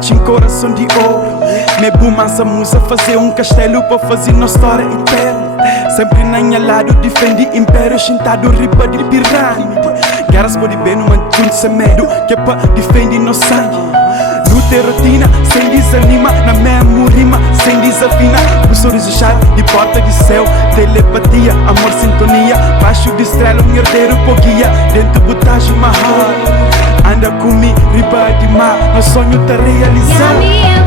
mente em coração de ouro. Me bumança musa fazer castelo para fazer nossa história eterna. Sempre na minha lado defende império, sentado riba de pirâmide. Guerras pode bem no manchun sem medo, que é pra defender nosso sangue. Luta e rotina, sem desanima, na mesma rima, sem desafina. O sorriso chave de porta de céu, telepatia, amor, sintonia. Baixo de estrela, herdeiro por guia, dentro do Taj Mahal. Anda comigo, riba de mar, meu sonho tá realizado.